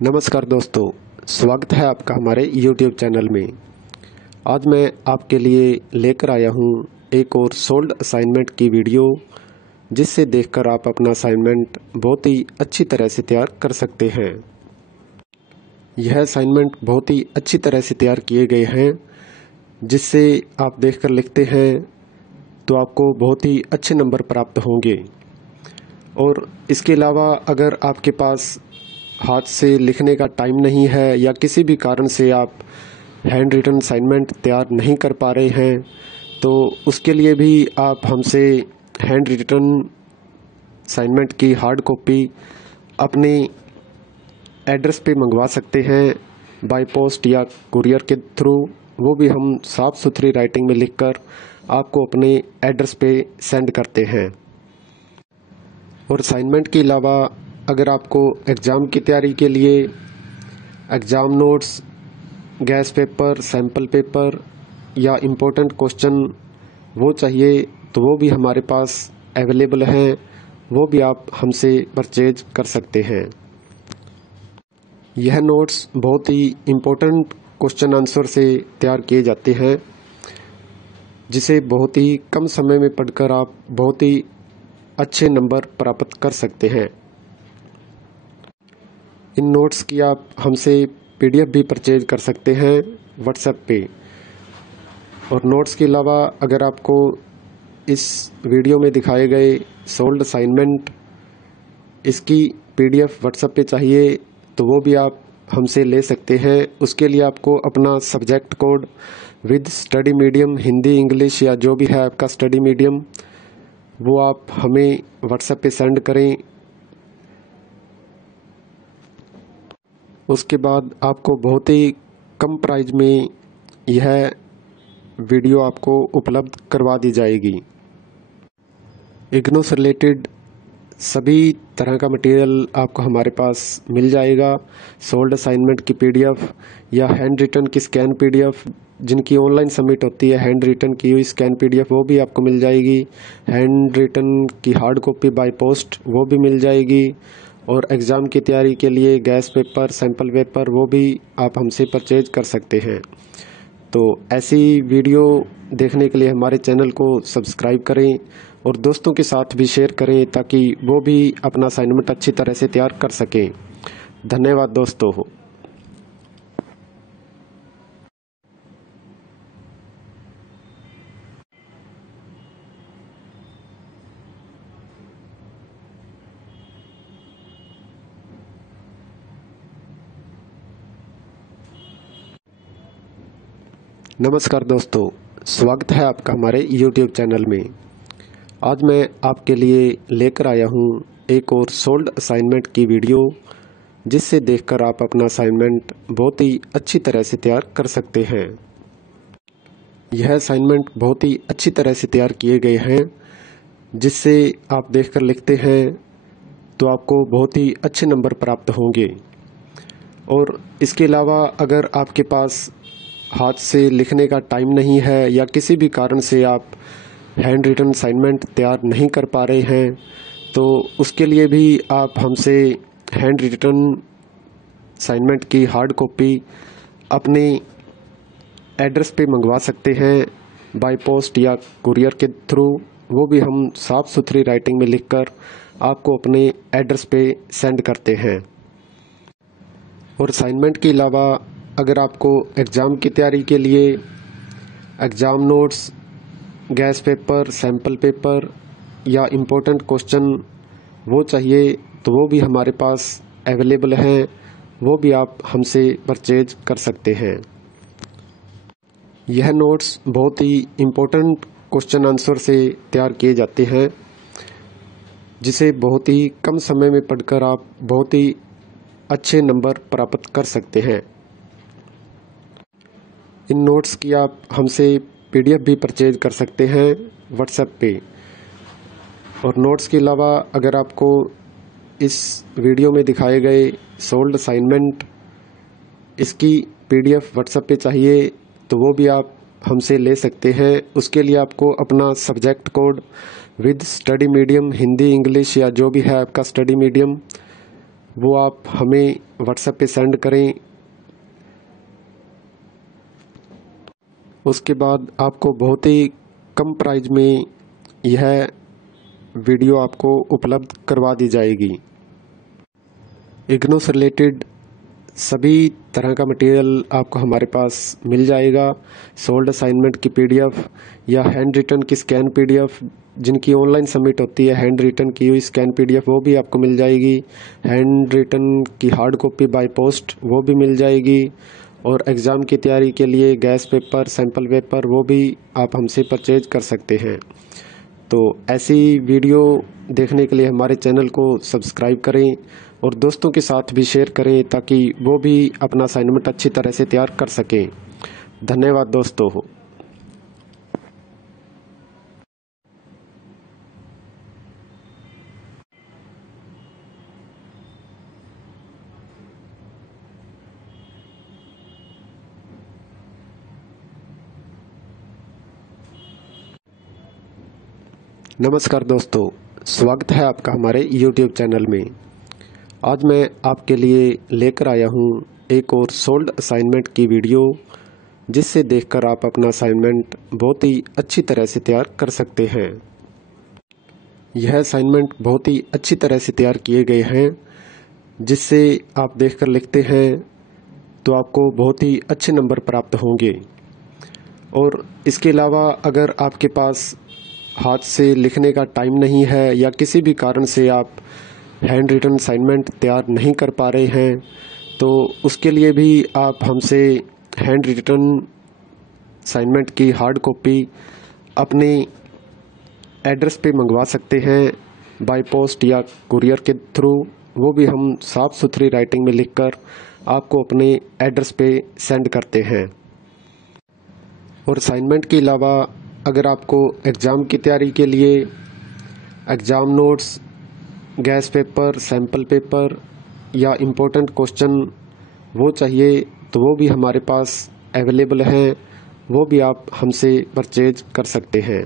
नमस्कार दोस्तों, स्वागत है आपका हमारे YouTube चैनल में। आज मैं आपके लिए लेकर आया हूँ एक और सोल्ड असाइनमेंट की वीडियो, जिससे देखकर आप अपना असाइनमेंट बहुत ही अच्छी तरह से तैयार कर सकते हैं। यह असाइनमेंट बहुत ही अच्छी तरह से तैयार किए गए हैं, जिससे आप देखकर लिखते हैं तो आपको बहुत ही अच्छे नंबर प्राप्त होंगे। और इसके अलावा अगर आपके पास हाथ से लिखने का टाइम नहीं है या किसी भी कारण से आप हैंड रिटन असाइनमेंट तैयार नहीं कर पा रहे हैं, तो उसके लिए भी आप हमसे हैंड रिटन असाइनमेंट की हार्ड कॉपी अपने एड्रेस पे मंगवा सकते हैं, बाय पोस्ट या कुरियर के थ्रू। वो भी हम साफ़ सुथरी राइटिंग में लिखकर आपको अपने एड्रेस पे सेंड करते हैं। और असाइनमेंट के अलावा अगर आपको एग्ज़ाम की तैयारी के लिए exam notes, gas paper, sample paper या इम्पोर्टेंट क्वेश्चन वो चाहिए, तो वो भी हमारे पास अवेलेबल हैं। वो भी आप हमसे परचेज कर सकते हैं। यह नोट्स बहुत ही इम्पोर्टेंट क्वेश्चन आंसर से तैयार किए जाते हैं, जिसे बहुत ही कम समय में पढ़कर आप बहुत ही अच्छे नंबर प्राप्त कर सकते हैं। इन नोट्स की आप हमसे PDF भी परचेज कर सकते हैं व्हाट्सएप पे। और नोट्स के अलावा अगर आपको इस वीडियो में दिखाए गए सोल्ड असाइनमेंट इसकी PDF व्हाट्सएप पे चाहिए, तो वो भी आप हमसे ले सकते हैं। उसके लिए आपको अपना subject code with study medium, Hindi, English या जो भी है आपका स्टडी मीडियम, वो आप हमें व्हाट्सएप पे सेंड करें। उसके बाद आपको बहुत ही कम प्राइस में यह वीडियो आपको उपलब्ध करवा दी जाएगी। इग्नू से रिलेटेड सभी तरह का मटेरियल आपको हमारे पास मिल जाएगा। सोल्ड असाइनमेंट की PDF या हैंड रिटन की स्कैन PDF, जिनकी ऑनलाइन सबमिट होती है, हैंड रिटन की हुई स्कैन PDF वो भी आपको मिल जाएगी। हैंड रिटन की हार्ड कॉपी बाय पोस्ट वो भी मिल जाएगी। और एग्ज़ाम की तैयारी के लिए गैस पेपर, सैम्पल पेपर वो भी आप हमसे परचेज कर सकते हैं। तो ऐसी वीडियो देखने के लिए हमारे चैनल को सब्सक्राइब करें और दोस्तों के साथ भी शेयर करें, ताकि वो भी अपना असाइनमेंट अच्छी तरह से तैयार कर सकें। धन्यवाद दोस्तों। नमस्कार दोस्तों, स्वागत है आपका हमारे YouTube चैनल में। आज मैं आपके लिए लेकर आया हूँ एक और सोल्ड असाइनमेंट की वीडियो, जिससे देखकर आप अपना असाइनमेंट बहुत ही अच्छी तरह से तैयार कर सकते हैं। यह असाइनमेंट बहुत ही अच्छी तरह से तैयार किए गए हैं, जिससे आप देखकर लिखते हैं तो आपको बहुत ही अच्छे नंबर प्राप्त होंगे। और इसके अलावा अगर आपके पास हाथ से लिखने का टाइम नहीं है या किसी भी कारण से आप हैंड रिटन असाइनमेंट तैयार नहीं कर पा रहे हैं, तो उसके लिए भी आप हमसे हैंड रिटन असाइनमेंट की हार्ड कॉपी अपने एड्रेस पे मंगवा सकते हैं, बाय पोस्ट या कुरियर के थ्रू। वो भी हम साफ़ सुथरी राइटिंग में लिखकर आपको अपने एड्रेस पे सेंड करते हैं। और असाइनमेंट के अलावा अगर आपको एग्ज़ाम की तैयारी के लिए exam notes, gas paper, sample paper या इम्पोर्टेंट क्वेश्चन वो चाहिए, तो वो भी हमारे पास अवेलेबल हैं। वो भी आप हमसे परचेज कर सकते हैं। यह नोट्स बहुत ही इम्पोर्टेंट क्वेश्चन आंसर से तैयार किए जाते हैं, जिसे बहुत ही कम समय में पढ़कर आप बहुत ही अच्छे नंबर प्राप्त कर सकते हैं। इन नोट्स की आप हमसे PDF भी परचेज कर सकते हैं व्हाट्सएप पे। और नोट्स के अलावा अगर आपको इस वीडियो में दिखाए गए सोल्ड असाइनमेंट इसकी PDF व्हाट्सएप पे चाहिए, तो वो भी आप हमसे ले सकते हैं। उसके लिए आपको अपना subject code with study medium, Hindi, English या जो भी है आपका स्टडी मीडियम, वो आप हमें व्हाट्सएप पे सेंड करें। उसके बाद आपको बहुत ही कम प्राइस में यह वीडियो आपको उपलब्ध करवा दी जाएगी। इग्नू से रिलेटेड सभी तरह का मटेरियल आपको हमारे पास मिल जाएगा। सोल्ड असाइनमेंट की पीडीएफ या हैंड रिटन की स्कैन पीडीएफ, जिनकी ऑनलाइन सबमिट होती है हैंड रिटन की हुई स्कैन पीडीएफ, वो भी आपको मिल जाएगी। हैंड रिटन की हार्ड कॉपी बाय पोस्ट वो भी मिल जाएगी। और एग्ज़ाम की तैयारी के लिए गैस पेपर, सैम्पल पेपर, वो भी आप हमसे परचेज कर सकते हैं। तो ऐसी वीडियो देखने के लिए हमारे चैनल को सब्सक्राइब करें और दोस्तों के साथ भी शेयर करें ताकि वो भी अपना असाइनमेंट अच्छी तरह से तैयार कर सकें। धन्यवाद दोस्तों। नमस्कार दोस्तों, स्वागत है आपका हमारे YouTube चैनल में। आज मैं आपके लिए लेकर आया हूँ एक और सोल्ड असाइनमेंट की वीडियो, जिससे देखकर आप अपना असाइनमेंट बहुत ही अच्छी तरह से तैयार कर सकते हैं। यह असाइनमेंट बहुत ही अच्छी तरह से तैयार किए गए हैं, जिससे आप देखकर लिखते हैं तो आपको बहुत ही अच्छे नंबर प्राप्त होंगे। और इसके अलावा अगर आपके पास हाथ से लिखने का टाइम नहीं है या किसी भी कारण से आप हैंड रिटन असाइनमेंट तैयार नहीं कर पा रहे हैं, तो उसके लिए भी आप हमसे हैंड रिटन असाइनमेंट की हार्ड कॉपी अपने एड्रेस पे मंगवा सकते हैं, बाय पोस्ट या कुरियर के थ्रू। वो भी हम साफ़ सुथरी राइटिंग में लिखकर आपको अपने एड्रेस पे सेंड करते हैं। और असाइनमेंट के अलावा अगर आपको एग्ज़ाम की तैयारी के लिए exam notes, gas paper, sample paper या इम्पोर्टेंट क्वेश्चन वो चाहिए, तो वो भी हमारे पास अवेलेबल हैं। वो भी आप हमसे परचेज कर सकते हैं।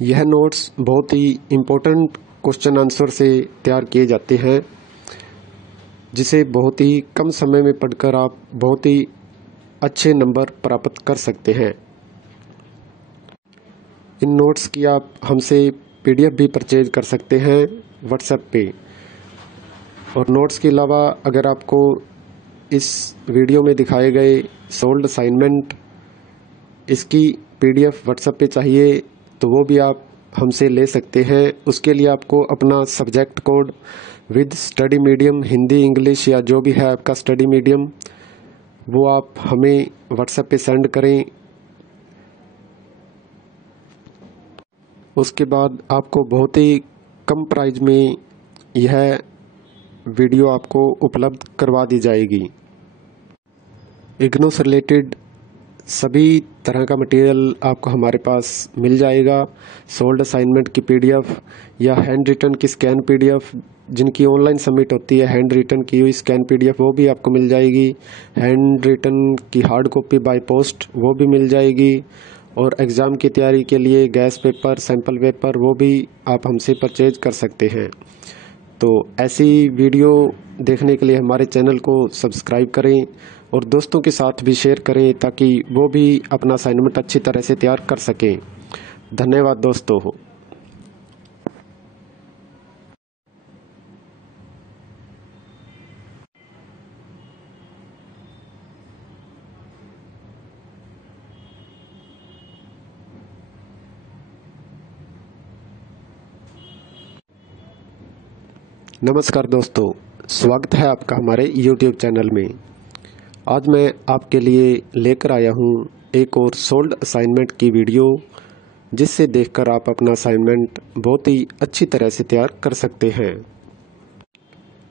यह नोट्स बहुत ही इम्पोर्टेंट क्वेश्चन आंसर से तैयार किए जाते हैं, जिसे बहुत ही कम समय में पढ़कर आप बहुत ही अच्छे नंबर प्राप्त कर सकते हैं। इन नोट्स की आप हमसे पीडीएफ भी परचेज कर सकते हैं व्हाट्सएप पे। और नोट्स के अलावा अगर आपको इस वीडियो में दिखाए गए सोल्ड असाइनमेंट इसकी पीडीएफ व्हाट्सएप पे चाहिए, तो वो भी आप हमसे ले सकते हैं। उसके लिए आपको अपना subject code with study medium, Hindi, English या जो भी है आपका स्टडी मीडियम, वो आप हमें व्हाट्सएप पे सेंड करें। उसके बाद आपको बहुत ही कम प्राइस में यह वीडियो आपको उपलब्ध करवा दी जाएगी। इग्नू से रिलेटेड सभी तरह का मटेरियल आपको हमारे पास मिल जाएगा। सोल्ड असाइनमेंट की पीडीएफ या हैंड रिटन की स्कैन पीडीएफ, जिनकी ऑनलाइन सबमिट होती है हैंड रिटन की हुई स्कैन पीडीएफ, वो भी आपको मिल जाएगी। हैंड रिटन की हार्ड कॉपी बाय पोस्ट वो भी मिल जाएगी। और एग्ज़ाम की तैयारी के लिए गैस पेपर, सैम्पल पेपर, वो भी आप हमसे परचेज कर सकते हैं। तो ऐसी वीडियो देखने के लिए हमारे चैनल को सब्सक्राइब करें और दोस्तों के साथ भी शेयर करें ताकि वो भी अपना असाइनमेंट अच्छी तरह से तैयार कर सकें। धन्यवाद दोस्तों। नमस्कार दोस्तों, स्वागत है आपका हमारे YouTube चैनल में। आज मैं आपके लिए लेकर आया हूँ एक और सोल्ड असाइनमेंट की वीडियो, जिससे देखकर आप अपना असाइनमेंट बहुत ही अच्छी तरह से तैयार कर सकते हैं।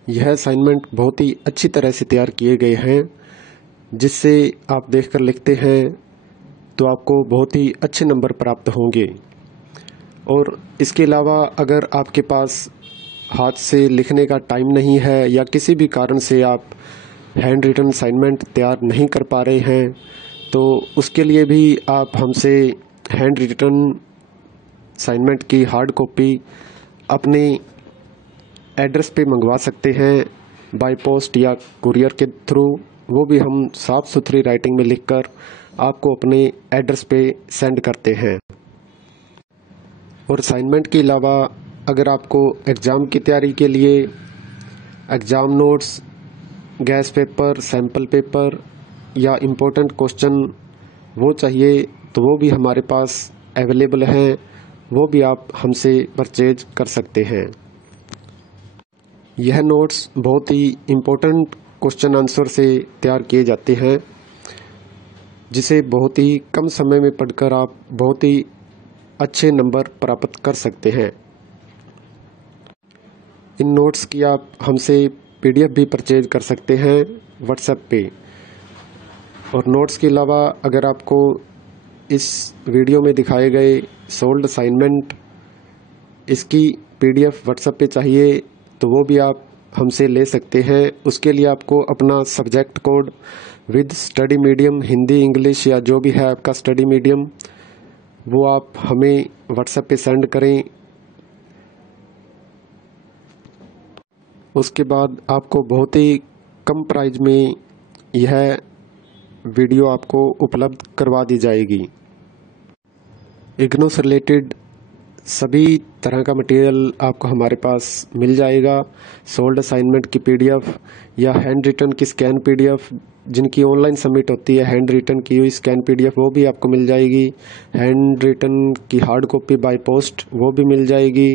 यह असाइनमेंट बहुत ही अच्छी तरह से तैयार किए गए हैं, जिससे आप देखकर लिखते हैं तो आपको बहुत ही अच्छे नंबर प्राप्त होंगे। और इसके अलावा अगर आपके पास हाथ से लिखने का टाइम नहीं है या किसी भी कारण से आप हैंड रिटन असाइनमेंट तैयार नहीं कर पा रहे हैं, तो उसके लिए भी आप हमसे हैंड रिटन असाइनमेंट की हार्ड कॉपी अपने एड्रेस पे मंगवा सकते हैं बाय पोस्ट या कुरियर के थ्रू, वो भी हम साफ़ सुथरी राइटिंग में लिखकर आपको अपने एड्रेस पे सेंड करते हैं। और असाइनमेंट के अलावा अगर आपको एग्ज़ाम की तैयारी के लिए exam notes, gas paper, sample paper या इम्पोर्टेंट क्वेश्चन वो चाहिए तो वो भी हमारे पास अवेलेबल हैं, वो भी आप हमसे परचेज कर सकते हैं। यह नोट्स बहुत ही इम्पोर्टेंट क्वेश्चन आंसर से तैयार किए जाते हैं, जिसे बहुत ही कम समय में पढ़कर आप बहुत ही अच्छे नंबर प्राप्त कर सकते हैं। इन नोट्स की आप हमसे PDF भी परचेज कर सकते हैं व्हाट्सएप पे। और नोट्स के अलावा अगर आपको इस वीडियो में दिखाए गए सोल्ड असाइनमेंट इसकी PDF व्हाट्सएप पे चाहिए तो वो भी आप हमसे ले सकते हैं। उसके लिए आपको अपना subject code with study medium, Hindi, English या जो भी है आपका स्टडी मीडियम, वो आप हमें व्हाट्सएप पे सेंड करें। उसके बाद आपको बहुत ही कम प्राइस में यह वीडियो आपको उपलब्ध करवा दी जाएगी। इग्नू से रिलेटेड सभी तरह का मटेरियल आपको हमारे पास मिल जाएगा। सोल्ड असाइनमेंट की PDF या हैंड रिटन की स्कैन PDF, जिनकी ऑनलाइन सबमिट होती है, हैंड रिटन की हुई स्कैन PDF वो भी आपको मिल जाएगी। हैंड रिटन की हार्ड कॉपी बाय पोस्ट वो भी मिल जाएगी।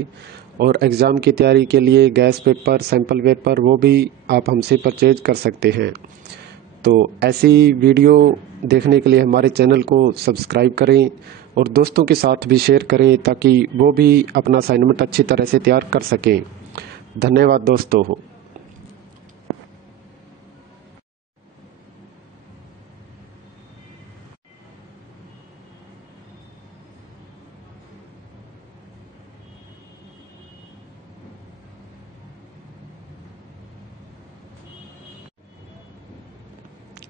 और एग्ज़ाम की तैयारी के लिए गैस पेपर, सैम्पल पेपर वो भी आप हमसे परचेज कर सकते हैं। तो ऐसी वीडियो देखने के लिए हमारे चैनल को सब्सक्राइब करें और दोस्तों के साथ भी शेयर करें ताकि वो भी अपना असाइनमेंट अच्छी तरह से तैयार कर सकें। धन्यवाद दोस्तों।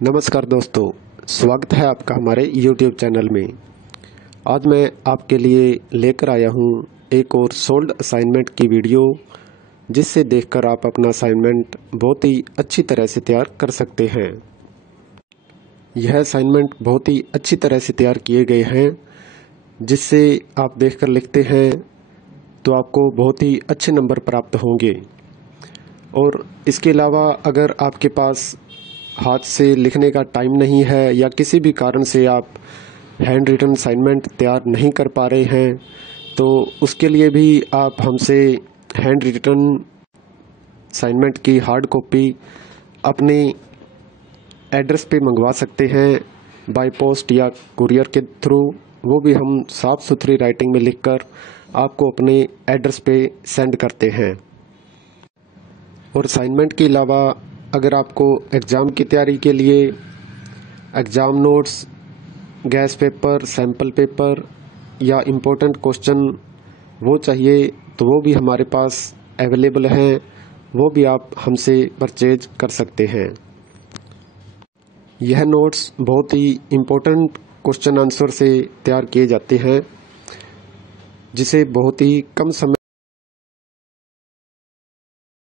नमस्कार दोस्तों, स्वागत है आपका हमारे YouTube चैनल में। आज मैं आपके लिए लेकर आया हूँ एक और सोल्ड असाइनमेंट की वीडियो, जिससे देखकर आप अपना असाइनमेंट बहुत ही अच्छी तरह से तैयार कर सकते हैं। यह असाइनमेंट बहुत ही अच्छी तरह से तैयार किए गए हैं, जिससे आप देखकर लिखते हैं तो आपको बहुत ही अच्छे नंबर प्राप्त होंगे। और इसके अलावा अगर आपके पास हाथ से लिखने का टाइम नहीं है या किसी भी कारण से आप हैंड रिटन असाइनमेंट तैयार नहीं कर पा रहे हैं, तो उसके लिए भी आप हमसे हैंड रिटन असाइनमेंट की हार्ड कॉपी अपने एड्रेस पे मंगवा सकते हैं बाय पोस्ट या कुरियर के थ्रू, वो भी हम साफ़ सुथरी राइटिंग में लिखकर आपको अपने एड्रेस पे सेंड करते हैं। और असाइनमेंट के अलावा अगर आपको एग्ज़ाम की तैयारी के लिए exam notes, gas paper, sample paper या इम्पोर्टेंट क्वेश्चन वो चाहिए तो वो भी हमारे पास अवेलेबल हैं, वो भी आप हमसे परचेज कर सकते हैं। यह नोट्स बहुत ही इम्पोर्टेंट क्वेश्चन आंसर से तैयार किए जाते हैं, जिसे बहुत ही कम समय